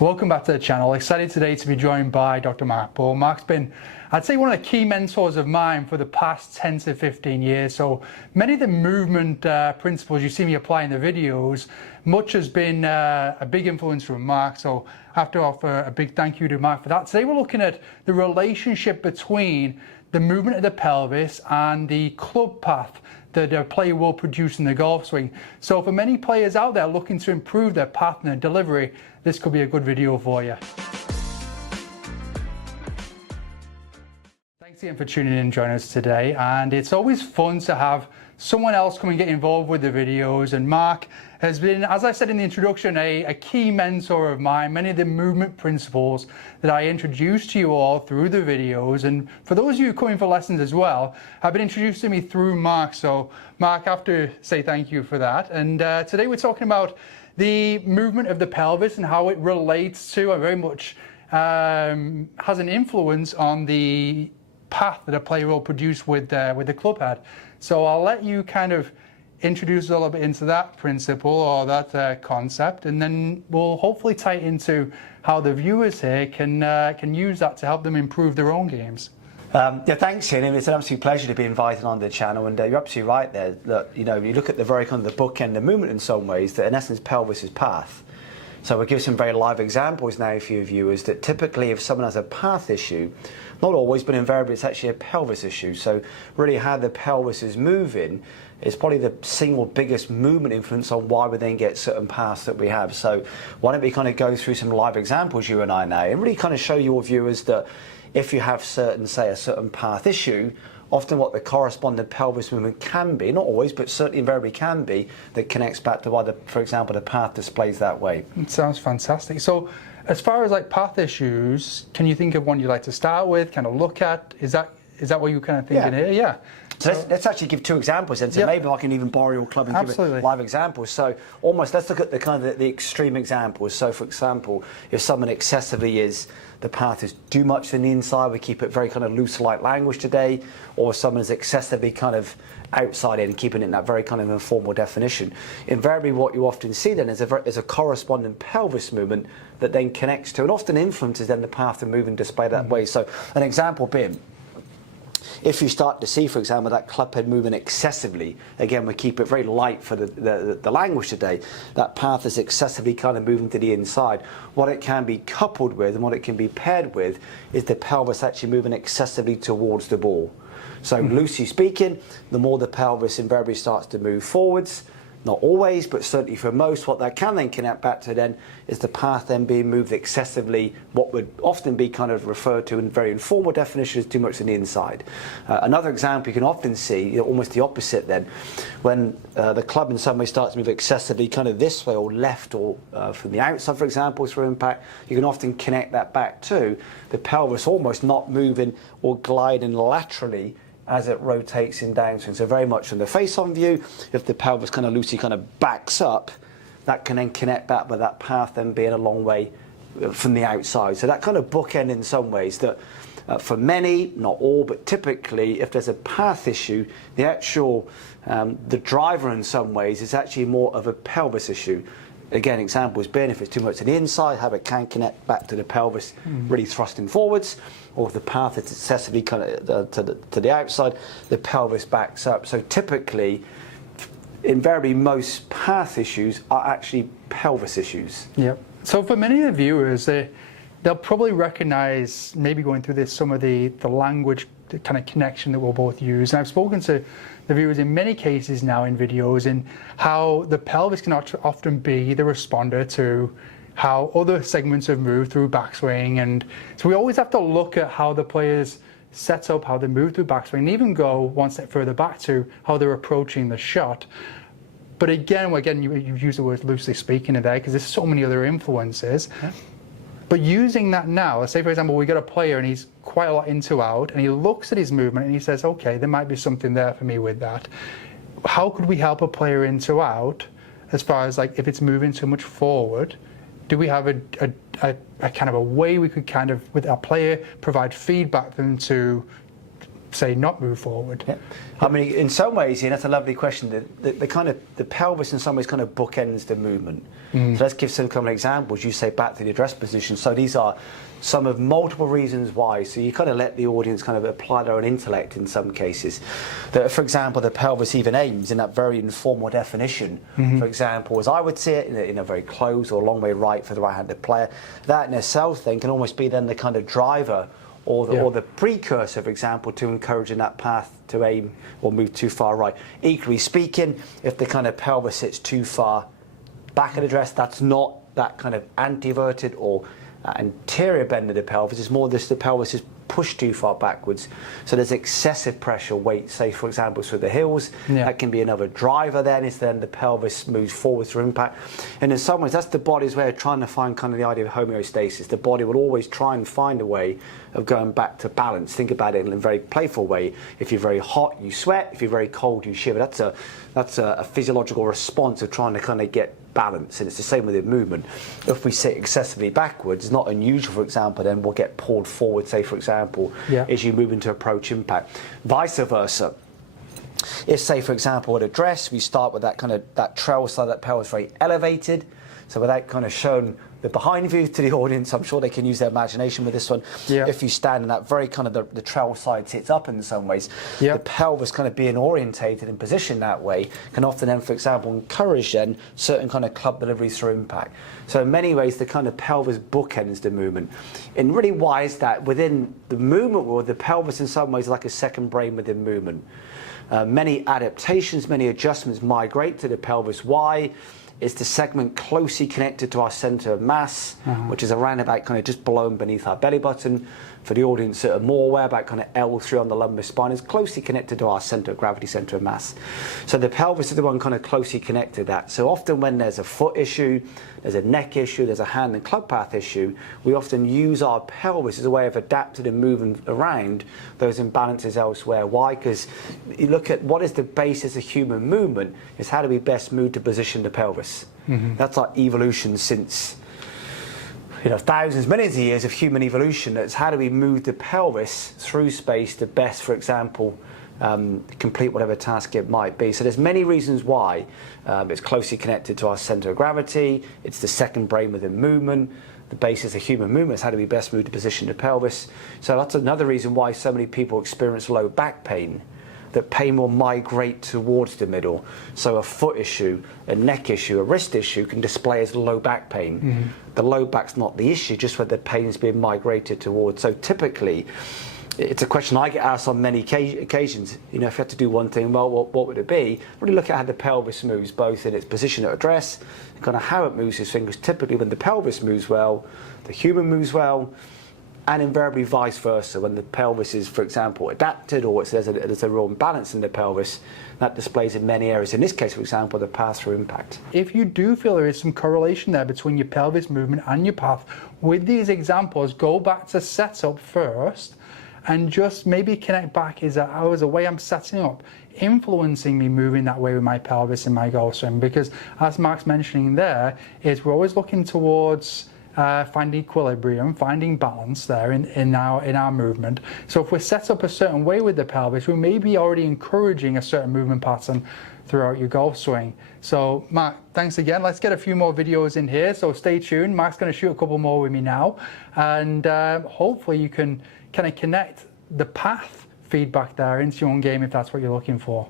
Welcome back to the channel. Excited today to be joined by Dr. Mark Bull. Mark's been, I'd say, one of the key mentors of mine for the past 10 to 15 years. So many of the movement principles you see me apply in the videos, much has been a big influence from Mark. So I have to offer a big thank you to Mark for that. Today we're looking at the relationship between the movement of the pelvis and the club path that a player will produce in the golf swing. So for many players out there looking to improve their path and their delivery, this could be a good video for you. Thanks again for tuning in and joining us today. And it's always fun to have someone else come and get involved with the videos. And Mark has been, as I said in the introduction, a key mentor of mine. Many of the movement principles that I introduced to you all through the videos, and for those of you coming for lessons as well, have been introduced to me through Mark. So Mark, I have to say thank you for that. And today we're talking about the movement of the pelvis and how it relates to, and very much has an influence on the path that a player will produce with the club head. So I'll let you kind of introduce a little bit into that principle or that concept, and then we'll hopefully tie it into how the viewers here can use that to help them improve their own games. Yeah, thanks, Ian. It's an absolute pleasure to be invited on the channel, and you're absolutely right there. That, you look at the very kind of the bookend of movement in some ways, that in essence pelvis is path. So we'll give some very live examples now for you viewers that typically if someone has a path issue, not always, but invariably it's actually a pelvis issue. So really how the pelvis is moving is probably the single biggest movement influence on why we then get certain paths that we have. So why don't we kind of go through some live examples, you and I now, and really kind of show your viewers that if you have certain, say, a certain path issue, often what the corresponding pelvis movement can be, not always, but certainly invariably can be, that connects back to why, for example, the path displays that way. It sounds fantastic. So as far as like path issues, can you think of one you'd like to start with, kind of look at? Is that what you're kind of thinking here? Yeah. So let's actually give two examples then. So maybe I can even borrow your club and give it live examples. So almost let's look at the kind of the extreme examples. So for example, if someone excessively the path is too much in the inside, we keep it very kind of loose light language today, or someone is excessively kind of outside in, keeping it in that very kind of informal definition. Invariably what you often see then is a corresponding pelvis movement that then connects to and often influences then the path and move and display that way. So an example being, if you start to see, for example, that club head moving excessively, again, we keep it very light for the language today, that path is excessively kind of moving to the inside. What it can be coupled with and what it can be paired with is the pelvis actually moving excessively towards the ball. So loosely speaking, the more the pelvis invariably starts to move forwards, not always, but certainly for most, what that can then connect back to then is the path then being moved excessively, what would often be kind of referred to in very informal definition as too much in the inside. Another example you can often see, almost the opposite then, when the club in some way starts to move excessively kind of this way or left or from the outside, for example, through impact, you can often connect that back to the pelvis almost not moving or gliding laterally as it rotates in downswing. So very much from the face-on view, if the pelvis kind of loosely kind of backs up, that can then connect back with that path then being a long way from the outside. So that kind of bookend in some ways that for many, not all, but typically if there's a path issue, the actual, the driver in some ways is actually more of a pelvis issue. Again, examples being if it's too much to the inside, how it can connect back to the pelvis, really thrusting forwards, or if the path is excessively kind of to the outside, the pelvis backs up. So typically, invariably, most path issues are actually pelvis issues. Yep. So for many of the viewers, they'll probably recognize, maybe going through this, some of the language, the kind of connection that we'll both use. And I've spoken to the viewers in many cases now in videos and how the pelvis can often be the responder to how other segments have moved through backswing. And so we always have to look at how the players set up, how they move through backswing, and even go one step further back to how they're approaching the shot. But again, you use the word loosely speaking in there because there's so many other influences. Yeah. But using that now, let's say for example we got a player and he's quite a lot into out and he looks at his movement and he says, okay, there might be something there for me with that. How could we help a player into out as far as like if it's moving so much forward? Do we have a kind of a way we could kind of with our player provide feedback for them to say, not move forward. Yeah. I mean, in some ways, that's a lovely question. The kind of the pelvis in some ways kind of bookends the movement. So let's give some common examples. You say back to the address position. So these are some of multiple reasons why. So you kind of let the audience kind of apply their own intellect in some cases. That, for example, the pelvis even aims in that very informal definition. For example, as I would see it, in a very close or long way right for the right-handed player, that in itself then can almost be then the kind of driver or the precursor, for example, to encouraging that path to aim or move too far right. Equally speaking, if the kind of pelvis sits too far back at the dress, that's not that kind of anteverted or anterior bend of the pelvis. It's more this the pelvis is pushed too far backwards. So there's excessive pressure, weight, say for example, through the heels. That can be another driver then, is then the pelvis moves forward through impact. And in some ways, that's the body's way of trying to find kind of the idea of homeostasis. The body will always try and find a way of going back to balance. Think about it in a very playful way. If you're very hot, you sweat. If you're very cold, you shiver. That's a physiological response of trying to kind of get balance, and it's the same with the movement. If we sit excessively backwards, it's not unusual, for example, then we'll get pulled forward, say for example, as you move into approach impact. Vice versa. If, say for example, at a dress, we start with that kind of that trail side of that pelvis very elevated, so without kind of showing the behind view to the audience, I'm sure they can use their imagination with this one. If you stand in that very kind of the trail side sits up in some ways, the pelvis kind of being orientated and positioned that way can often then, for example, encourage then certain kind of club deliveries through impact. So in many ways, the kind of pelvis bookends the movement. And really why is that? Within the movement world, the pelvis in some ways is like a second brain within movement. Many adaptations, many adjustments migrate to the pelvis. Why? It's the segment closely connected to our center of mass, which is around about kind of just below and beneath our belly button. For the audience that are more aware about kind of L3 on the lumbar spine, is closely connected to our center of gravity, center of mass. So the pelvis is the one kind of closely connected to that. So often when there's a foot issue, there's a neck issue, there's a hand and club path issue, we often use our pelvis as a way of adapting and moving around those imbalances elsewhere. Why? Because you look at what is the basis of human movement, is how do we best move to position the pelvis. That's our evolution since thousands, millions of years of human evolution. That's how do we move the pelvis through space to best, for example, complete whatever task it might be. So there's many reasons why it's closely connected to our center of gravity. It's the second brain within movement. The basis of human movement is how do we best move to position the pelvis. So that's another reason why so many people experience low back pain. That pain will migrate towards the middle. So a foot issue, a neck issue, a wrist issue can display as low back pain. The low back's not the issue, just where the pain is being migrated towards. So typically, it's a question I get asked on many occasions. If you had to do one thing, well, what would it be? Really look at how the pelvis moves, both in its position at address, and kind of how it moves its fingers. Typically, when the pelvis moves well, the human moves well, and invariably vice versa. When the pelvis is, for example, adapted, or there's a real imbalance in the pelvis, that displays in many areas. In this case, for example, the path through impact. If you do feel there is some correlation there between your pelvis movement and your path, with these examples, go back to setup first and just maybe connect back. Is that the way I'm setting up influencing me moving that way with my pelvis in my goal swing? Because as Mark's mentioning there, is we're always looking towards finding equilibrium, finding balance there in our movement. So if we're set up a certain way with the pelvis, we may be already encouraging a certain movement pattern throughout your golf swing. So Mark, thanks again. Let's get a few more videos in here, so stay tuned. Mark's going to shoot a couple more with me now, and hopefully you can kind of connect the path feedback there into your own game if that's what you're looking for.